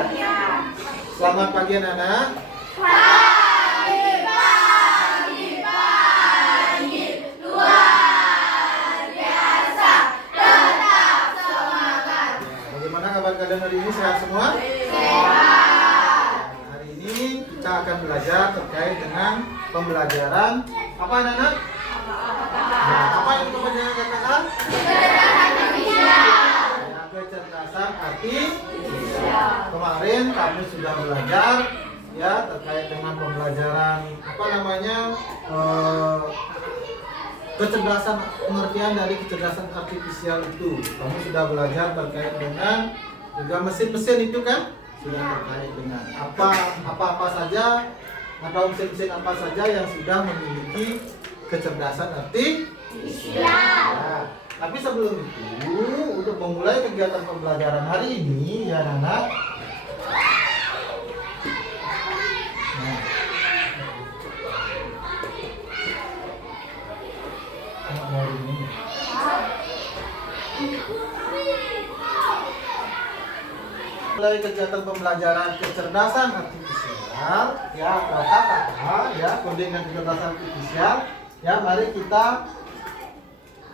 Selamat pagi anak-anak. Pagi, luar biasa, tetap semangat. Bagaimana kabar kalian hari ini? Sehat semua? Sehat. Hari ini kita akan belajar terkait dengan pembelajaran apa anak-anak? Nah, apa yang kita pelajari katakan? Kecerdasan artifisial. Kemarin kami sudah belajar ya terkait dengan pembelajaran apa namanya kecerdasan, pengertian dari kecerdasan artifisial itu. Kami sudah belajar terkait dengan juga mesin-mesin itu kan, sudah terkait dengan apa saja atau mesin-mesin apa saja yang sudah memiliki kecerdasan artifisial. Ya. Tapi sebelum itu, untuk memulai kegiatan pembelajaran hari ini, ya anak-anak. Mulai kegiatan pembelajaran kecerdasan artifisial, ya kata-kata, ya kode dengan kecerdasan artifisial. Ya, mari kita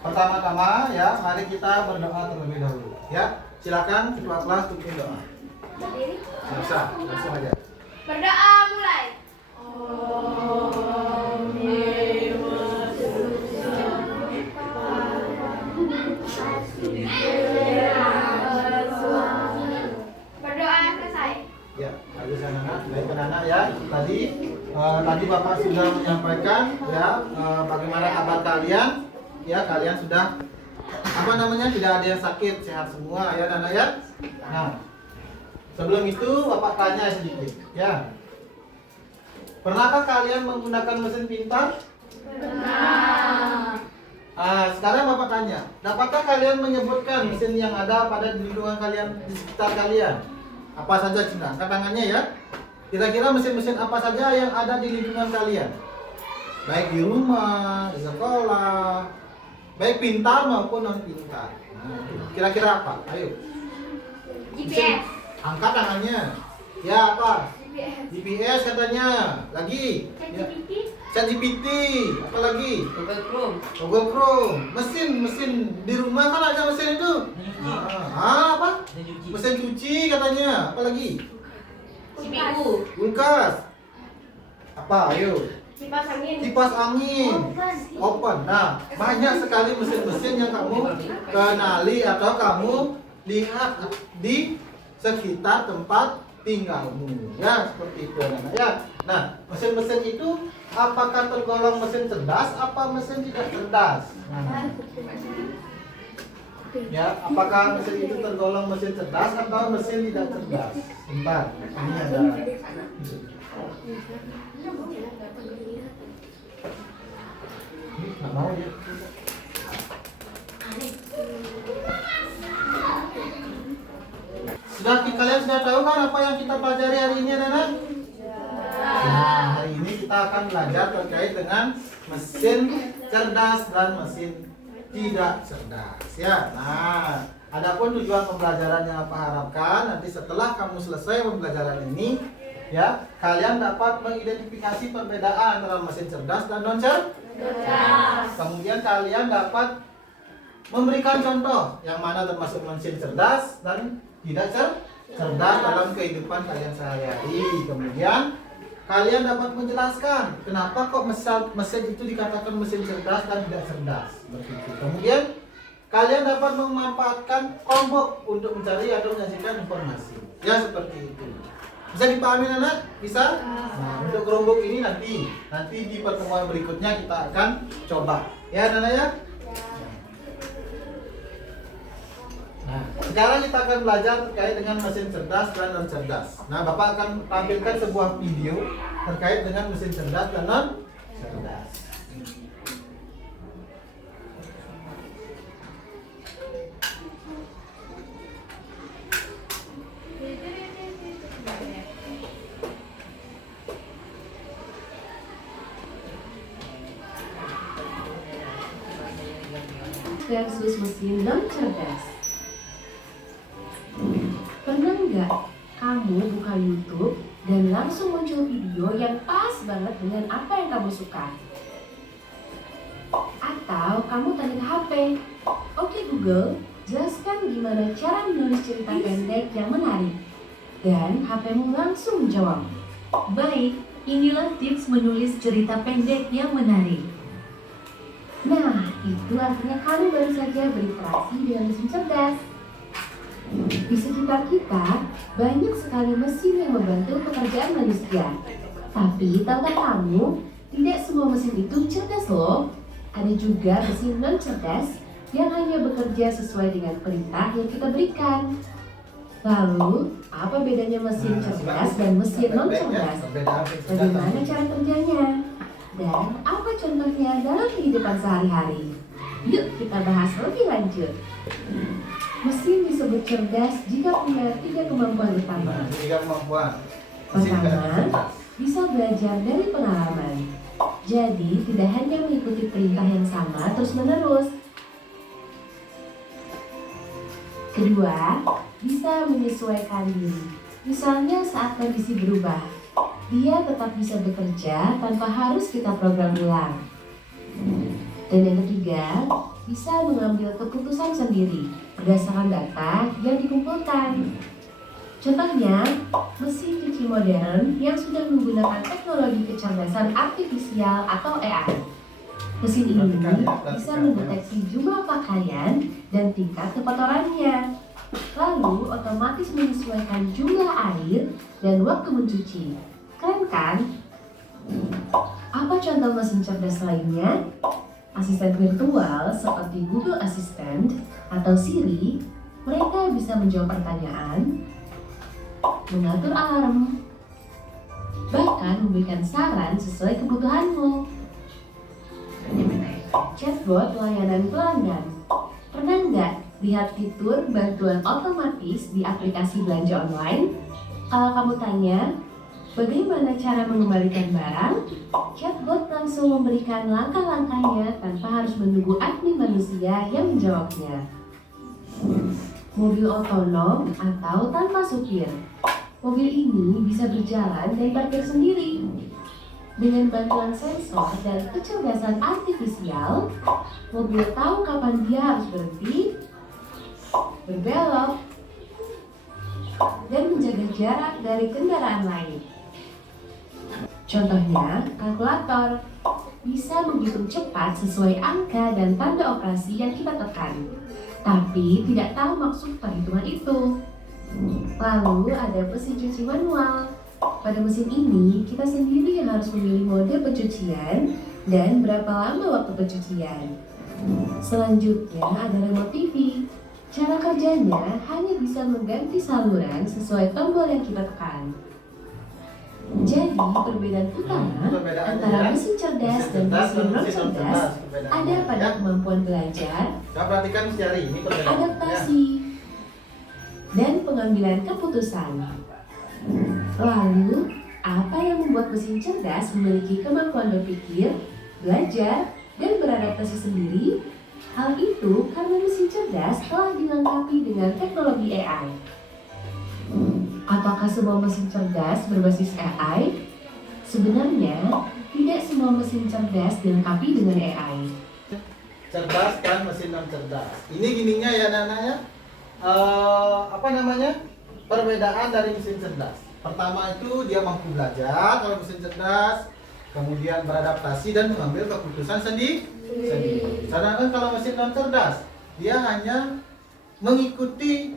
pertama-tama ya, mari kita berdoa terlebih dahulu. Ya, silakan ketua kelas tuntun doa. Bisa, langsung aja. Berdoa mulai. Berdoa selesai. Ya, bagus anak-anak. Baik anak-anak ya. Tadi Bapak sudah menyampaikan ya bagaimana kabar kalian. Ya, kalian sudah apa namanya, tidak ada yang sakit, sehat semua ya anak-anak ya. Nah, sebelum itu Bapak tanya sedikit ya. Pernahkah kalian menggunakan mesin pintar? Pernah. Sekarang Bapak tanya, dapatkah kalian menyebutkan mesin yang ada pada lingkungan kalian, di sekitar kalian? Apa saja, Cina? Angkat tangannya ya. Kira-kira mesin-mesin apa saja yang ada di lingkungan kalian? Baik di rumah, di sekolah, baik pintar maupun non pintar. Nah, kira-kira apa? Ayo. GPS. Angkat tangannya. Ya, apa? GPS. GPS katanya. Lagi. Ya. ChatGPT. Apa lagi? Google Chrome. Mesin di rumah kan ada mesin itu. Apa? Mesin cuci katanya. Apa lagi? CPU. Kulkas. Apa? Ayo. Kipas angin. Kipas angin. Open. Nah, banyak sekali mesin-mesin yang kamu kenali atau kamu lihat di sekitar tempat tinggalmu. Ya, seperti itu anak-anak ya. Nah, mesin-mesin itu apakah tergolong mesin cerdas apa mesin tidak cerdas? Nah, ya, apakah mesin itu tergolong mesin cerdas atau mesin tidak cerdas? Bentar, ini ada. Nggak mau dia. Kalian sudah tahu kan apa yang kita pelajari hari ini anak-anak? Nah, hari ini kita akan belajar terkait dengan mesin cerdas dan mesin tidak cerdas ya. Nah, adapun tujuan pembelajaran yang apa harapkan nanti setelah kamu selesai pembelajaran ini ya, kalian dapat mengidentifikasi perbedaan antara mesin cerdas dan non cerdas. Kemudian kalian dapat memberikan contoh yang mana termasuk mesin cerdas dan tidak cerdas dalam kehidupan kalian sehari-hari. Kemudian kalian dapat menjelaskan kenapa kok mesin itu dikatakan mesin cerdas dan tidak cerdas. Begitu. Kemudian kalian dapat memanfaatkan kelompok untuk mencari atau menyajikan informasi. Ya, seperti itu. Bisa dipahami anak? Bisa? Nah, untuk kelompok ini nanti di pertemuan berikutnya kita akan coba. Ya, anak-anak ya? Nah, sekarang kita akan belajar terkait dengan mesin cerdas dan non cerdas. Nah, Bapak akan tampilkan sebuah video terkait dengan mesin cerdas dan non cerdas. versus mesin non cerdas. Pernah nggak kamu buka YouTube dan langsung muncul video yang pas banget dengan apa yang kamu suka. Atau kamu tanya ke HP, "Oke Google, jelaskan gimana cara menulis cerita pendek yang menarik." Dan HP-mu langsung menjawab, Baik, inilah tips menulis cerita pendek yang menarik. nah, itu artinya kamu baru saja berinteraksi dengan mesin cerdas. Di sekitar kita, banyak sekali mesin yang membantu pekerjaan manusia. Tapi, tahukah kamu, tidak semua mesin itu cerdas loh. Ada juga mesin non-cerdas yang hanya bekerja sesuai dengan perintah yang kita berikan. Lalu, apa bedanya mesin cerdas dan mesin non-cerdas? Bagaimana cara kerjanya? Dan apa contohnya dalam kehidupan sehari-hari? Yuk kita bahas lebih lanjut. Mesin disebut cerdas jika punya 3 kemampuan utama. Nah, 3 kemampuan. Mesin Pertama, cerdas. bisa belajar dari pengalaman. Jadi tidak hanya mengikuti perintah yang sama terus-menerus. Kedua, bisa menyesuaikan diri. Misalnya saat kondisi berubah, dia tetap bisa bekerja tanpa harus kita program ulang. Dan yang ketiga, bisa mengambil keputusan sendiri berdasarkan data yang dikumpulkan. Contohnya, mesin cuci modern yang sudah menggunakan teknologi kecerdasan artifisial atau AI. Mesin ini bisa mendeteksi jumlah pakaian dan tingkat kekotorannya, lalu otomatis menyesuaikan jumlah air dan waktu mencuci. Keren kan? Apa contoh mesin cerdas lainnya? Asisten virtual seperti Google Assistant atau Siri, mereka bisa menjawab pertanyaan, mengatur alarm, bahkan memberikan saran sesuai kebutuhanmu. Chatbot layanan pelanggan. Pernah nggak lihat fitur bantuan otomatis di aplikasi belanja online? Kalau kamu tanya, bagaimana cara mengembalikan barang? Chatbot langsung memberikan langkah-langkahnya tanpa harus menunggu admin manusia yang menjawabnya. Mobil otonom atau tanpa supir. Mobil ini bisa berjalan dan parkir sendiri. Dengan bantuan sensor dan kecerdasan artifisial, mobil tahu kapan dia harus berhenti, berbelok, dan menjaga jarak dari kendaraan lain. Contohnya, kalkulator bisa menghitung cepat sesuai angka dan tanda operasi yang kita tekan, tapi tidak tahu maksud perhitungan itu. Lalu ada mesin cuci manual. Pada mesin ini, kita sendiri yang harus memilih mode pencucian dan berapa lama waktu pencucian. Selanjutnya ada remote TV. Cara kerjanya hanya bisa mengganti saluran sesuai tombol yang kita tekan. Jadi, perbedaan utama antara mesin cerdas dan mesin non-cerdas ada pada kemampuan belajar, Coba perhatikan hari ini perbedaannya. adaptasi, dan pengambilan keputusan. Lalu, apa yang membuat mesin cerdas memiliki kemampuan berpikir, belajar, dan beradaptasi sendiri? Hal itu karena mesin cerdas telah dilengkapi dengan teknologi AI. Apakah semua mesin cerdas berbasis AI? Sebenarnya, tidak semua mesin cerdas dilengkapi dengan AI. Cerdas dan mesin non cerdas. Ini gininya ya Nana ya. Apa namanya? Perbedaan dari mesin cerdas. Pertama itu dia mampu belajar kalau mesin cerdas, kemudian beradaptasi dan mengambil keputusan sendiri. Sedangkan kalau mesin non cerdas, dia hanya mengikuti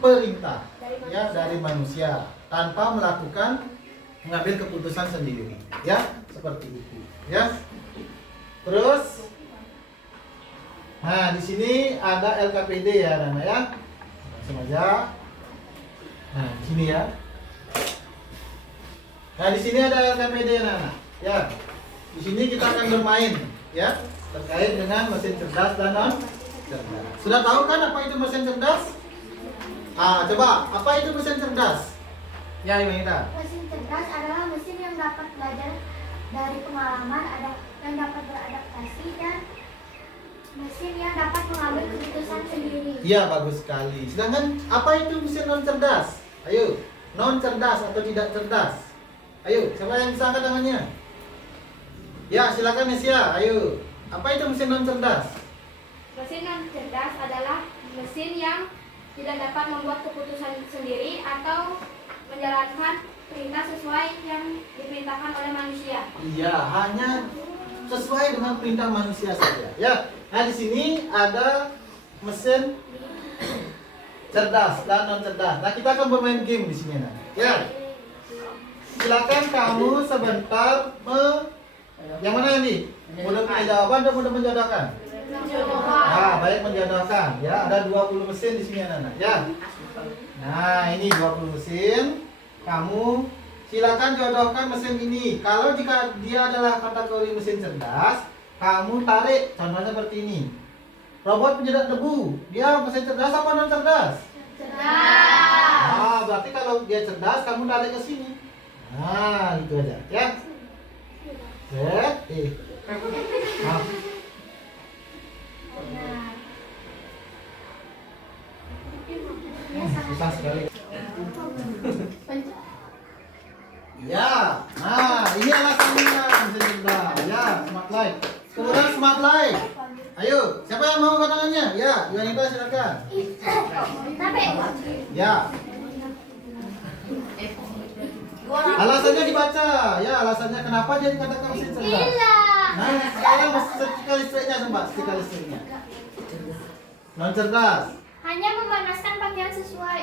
perintah ya dari manusia tanpa mengambil keputusan sendiri. Ya, seperti itu. Ya. Terus nah, di sini ada LKPD ya Nana ya. Langsung aja. Nah, di sini ya. Nah, di sini ada LKPD Nana. Ya. Di sini kita akan bermain ya terkait dengan mesin cerdas dan non cerdas. Sudah tahu kan apa itu mesin cerdas? Coba, apa itu mesin cerdas? Ya, Ibu Ida. Mesin cerdas adalah mesin yang dapat belajar dari pengalaman, ada yang dapat beradaptasi, dan mesin yang dapat mengambil keputusan sendiri. Iya, bagus sekali. Sedangkan apa itu mesin non cerdas? Ayo, non cerdas atau tidak cerdas. Ayo, siapa yang bisa angkat tangannya? Ya, silakan Nesia. Ayo. Apa itu mesin non cerdas? Mesin non cerdas adalah mesin yang tidak dapat membuat keputusan sendiri atau menjalankan perintah sesuai yang diperintahkan oleh manusia. Iya, hanya sesuai dengan perintah manusia saja. Ya. Nah, di sini ada mesin cerdas dan non cerdas. Nah, kita akan bermain game di sini, nah. Ya. Silakan kamu sebentar yang mana ini? Mudah punya jawaban atau mudah menjodohkan? Nah, baik menjodohkan. Ya, ada 20 mesin di sini, anak-anak. Ya. Nah, ini 20 mesin. Kamu silakan jodohkan mesin ini. Kalau jika dia adalah kategori mesin cerdas, kamu tarik. Contohnya seperti ini. Robot penyedot debu. Dia mesin cerdas apa non cerdas? Cerdas. Nah, berarti kalau dia cerdas, kamu tarik ke sini. Nah, gitu aja, ya. Set. Nah. Susah sekali. Ya, nah ini alasannya mesin cerdas. Ya, smart light. Kemudian smart light. Ayo, siapa yang mau angkat tangannya? Ya, Yuanita silakan. Ya. Alasannya dibaca. Ya, alasannya kenapa dia dikatakan mesin cerdas. Nah, sekarang stiker listriknya coba, stiker listriknya. Non cerdas. Hanya memanaskan pakaian sesuai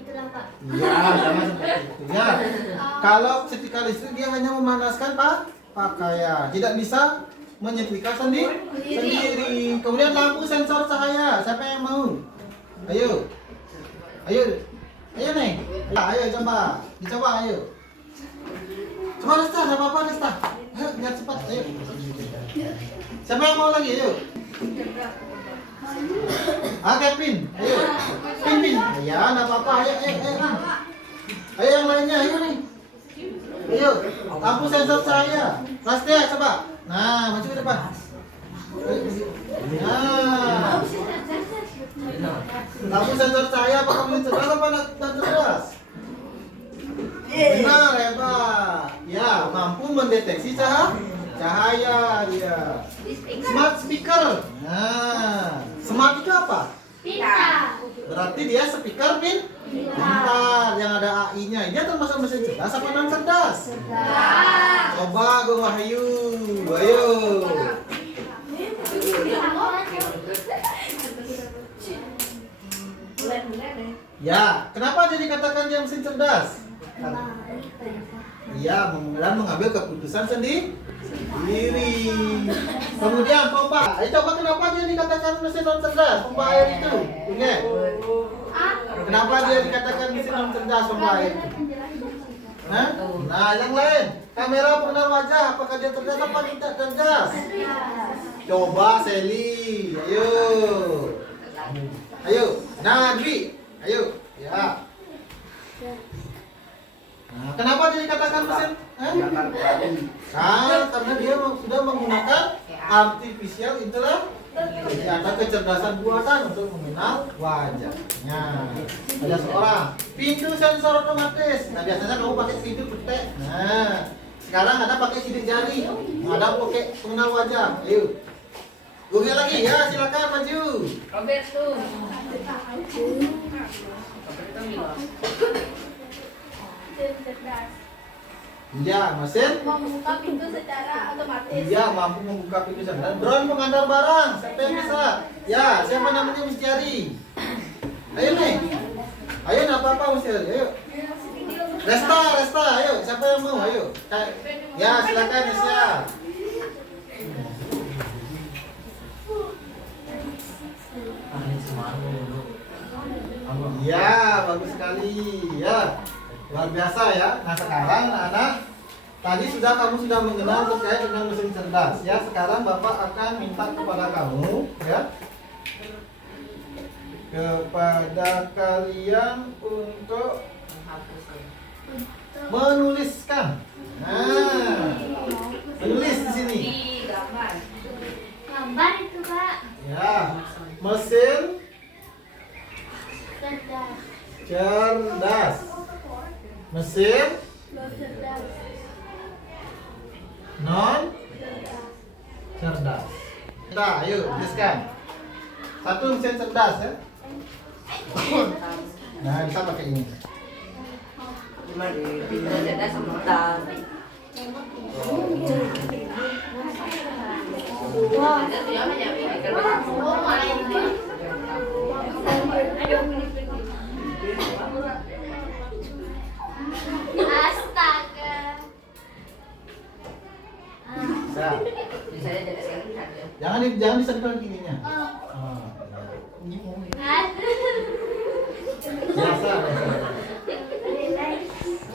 itulah Pak. Ya, jangan seperti itu. Ya. Kalau setrika listrik dia hanya memanaskan pakaian, tidak bisa menyetrika sendiri. Kemudian lampu sensor cahaya, siapa yang mau? Ayo. Ayo. Ayo nih. Ya, ayo coba. Dicoba ayo. Coba Desta, enggak apa-apa Desta. Ayo, biar cepat. Ayo. Siapa yang mau lagi? Ayo. Kevin, ayo. Pin. Ya, enggak apa-apa. Ayo. Ayo yang lainnya, ayo nih. Ayo, lampu sensor cahaya. Rastia, coba. Nah, maju ke depan. Nah. Lampu sensor cahaya apa kamu cerdas apa tidak cerdas? Benar, hebat. Ya, mampu mendeteksi cahaya dia. Smart speaker. Nah, smart itu apa? Pintar. Berarti dia speaker pintar yang ada AI-nya. Dia termasuk mesin cerdas apa non cerdas? Cerdas. Coba Gung Wahyu. Ayo. Ya, kenapa jadi katakan dia mesin cerdas? Iya, mengambil keputusan sendiri. Kemudian pompa. Coba kenapa dia dikatakan mesin non cerdas? Pompa air itu. Oke. Kenapa dia dikatakan mesin non cerdas pompa air itu? Nah, yang lain. Kamera pengenal wajah, apakah dia cerdas apa tidak cerdas? Coba Sally. Ayo. Nah, Dwi. Ayo. Ya. Nah, kenapa dia dikatakan mesin? Karena dia sudah menggunakan artificial intelligence. Jadi ada kecerdasan buatan untuk mengenal wajahnya. Ada seorang pintu sensor otomatis. Nah, biasanya kamu pakai pintu petek. Nah, sekarang ada pakai sidik jari. Ada pakai pengenal wajah. Ayo. Google lagi ya, silakan maju. Roberto. Cerdas. Ya, mesin Membuka pintu secara otomatis. dia mampu membuka pintu sendiri. Drone pengantar barang, siapa yang bisa? Ya, siapa namanya Miss Jari? Ayo nih. Ayo, enggak apa-apa Miss Jari. Ayo. Resta, ayo. Siapa yang mau? Ayo. Ya, silakan Nesya. Ya, bagus sekali. Ya. Luar biasa ya. Nah, sekarang anak-anak tadi kamu sudah mengenal terkait dengan mesin cerdas ya. Sekarang Bapak akan minta kepada kamu ya. Kepada kalian untuk menuliskan. Nah, menulis di sini. Gambar itu Pak. Ya, mesin Cerdas. cerdas. cerdas. Mesin non cerdas. Nah, ayo tuliskan. Satu mesin cerdas ya. Nah, bisa pakai ini. Cuma di pintu cerdas sebentar. Astaga. Bisa. Misalnya cerdas kan ada. Jangan disentuh gininya. Biasa.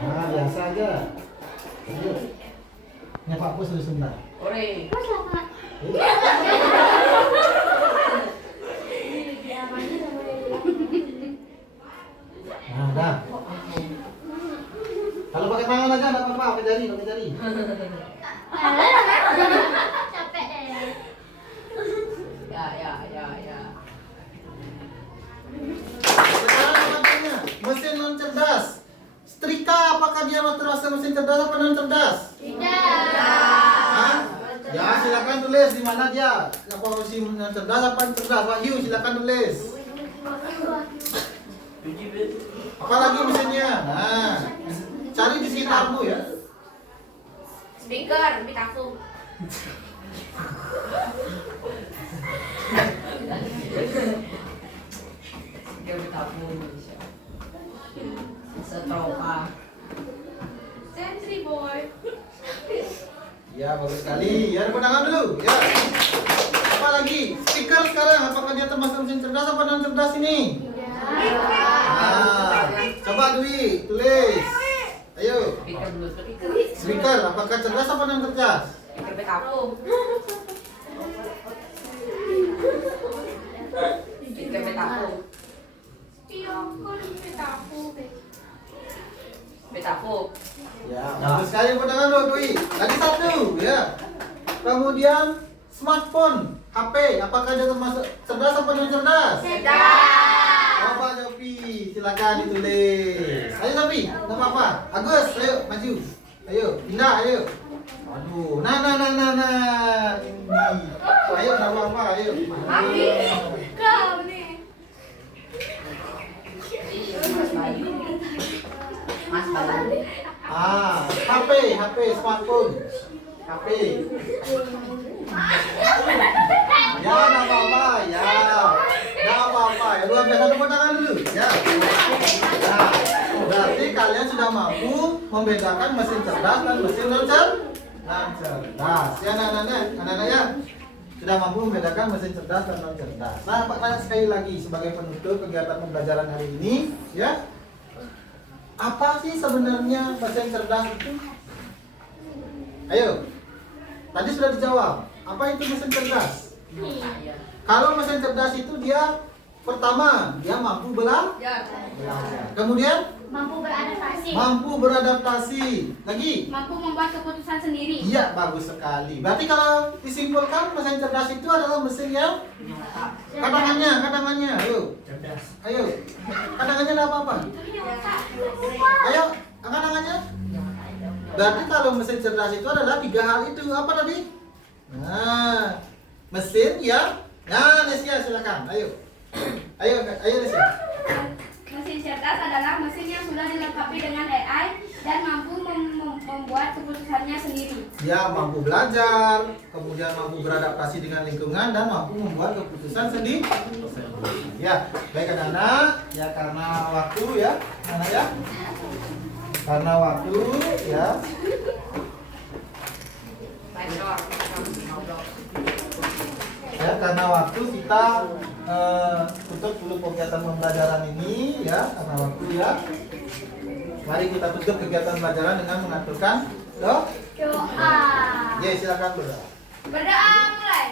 Nah, biasa aja. Ayo. Nyapa aku sebentar. Ore. Nah, dah. Kalau pakai tangan aja enggak apa-apa, pakai jari. Capek deh. Ya. Sekarang makanya mesin non cerdas. Setrika apakah dia termasuk mesin cerdas apa non cerdas? Tidak. Hah? Ya, silakan tulis di mana dia. Apa mesin non cerdas apa non cerdas? Wahyu, silakan tulis. Apalagi mesinnya? Nah, cari di sekitarmu ya. Speaker, pitaku. Dia bertabung. Setropa. Sentry boy. Ya, bagus sekali. Ya, tepuk tangan dulu. Ya. Apa lagi? Speaker sekarang, apakah dia termasuk mesin cerdas apa non cerdas ini? Nah, coba Dwi, tulis. Ayo. Speaker dulu, speaker. Speaker, apakah cerdas apa non cerdas? Speaker bertabung. Speaker bertabung. Spion, pitaku. Bertabung. Ya, bagus sekali tepuk tangan dulu Dwi. Lagi satu, ya. Kemudian smartphone, HP, apakah dia termasuk cerdas apa non cerdas? Coba Jopi, silakan ditulis. Ayo Jopi, enggak apa-apa. Agus, ayo maju. Ayo, pindah, ayo. Aduh, nah. Ini. Ayo, enggak apa-apa, ayo. Kau nih. Mas Bayu. HP, smartphone. HP. Ya, enggak apa-apa, ya. Enggak apa-apa, ya. Luar biasa tepuk tangan dulu, ya. Nah, berarti kalian sudah mampu membedakan mesin cerdas dan mesin non cerdas. Ya, anak-anak ya. Sudah mampu membedakan mesin cerdas dan non cerdas. Nah, Pak tanya sekali lagi sebagai penutup kegiatan pembelajaran hari ini, ya. Apa sih sebenarnya mesin cerdas itu? Ayo. Tadi sudah dijawab. Apa itu mesin cerdas? Kalau mesin cerdas itu dia pertama, dia mampu belajar. Kemudian Mampu beradaptasi. mampu beradaptasi. Lagi? Mampu membuat keputusan sendiri. Iya, bagus sekali. Berarti kalau disimpulkan mesin cerdas itu adalah mesin yang kadangannya. Ayo. Ayo. Kadangannya ada apa-apa? Ayo, kadangannya. Berarti kalau mesin cerdas itu adalah 3 hal itu. Apa tadi? Nah, mesin yang Nesia silakan. Ayo. Ayo Nesia. Mesin cerdas adalah mesin yang sudah dilengkapi dengan AI dan mampu membuat keputusannya sendiri. Ya, mampu belajar, kemudian mampu beradaptasi dengan lingkungan dan mampu membuat keputusan sendiri. Ya, baik anak-anak, ya karena waktu ya, anak ya. Karena waktu ya. Ya, karena waktu kita tutup dulu kegiatan pembelajaran ini ya, karena waktu ya. Mari kita tutup kegiatan pembelajaran dengan mengaturkan doa. Doa. Ya, silakan berdoa. Berdoa mulai.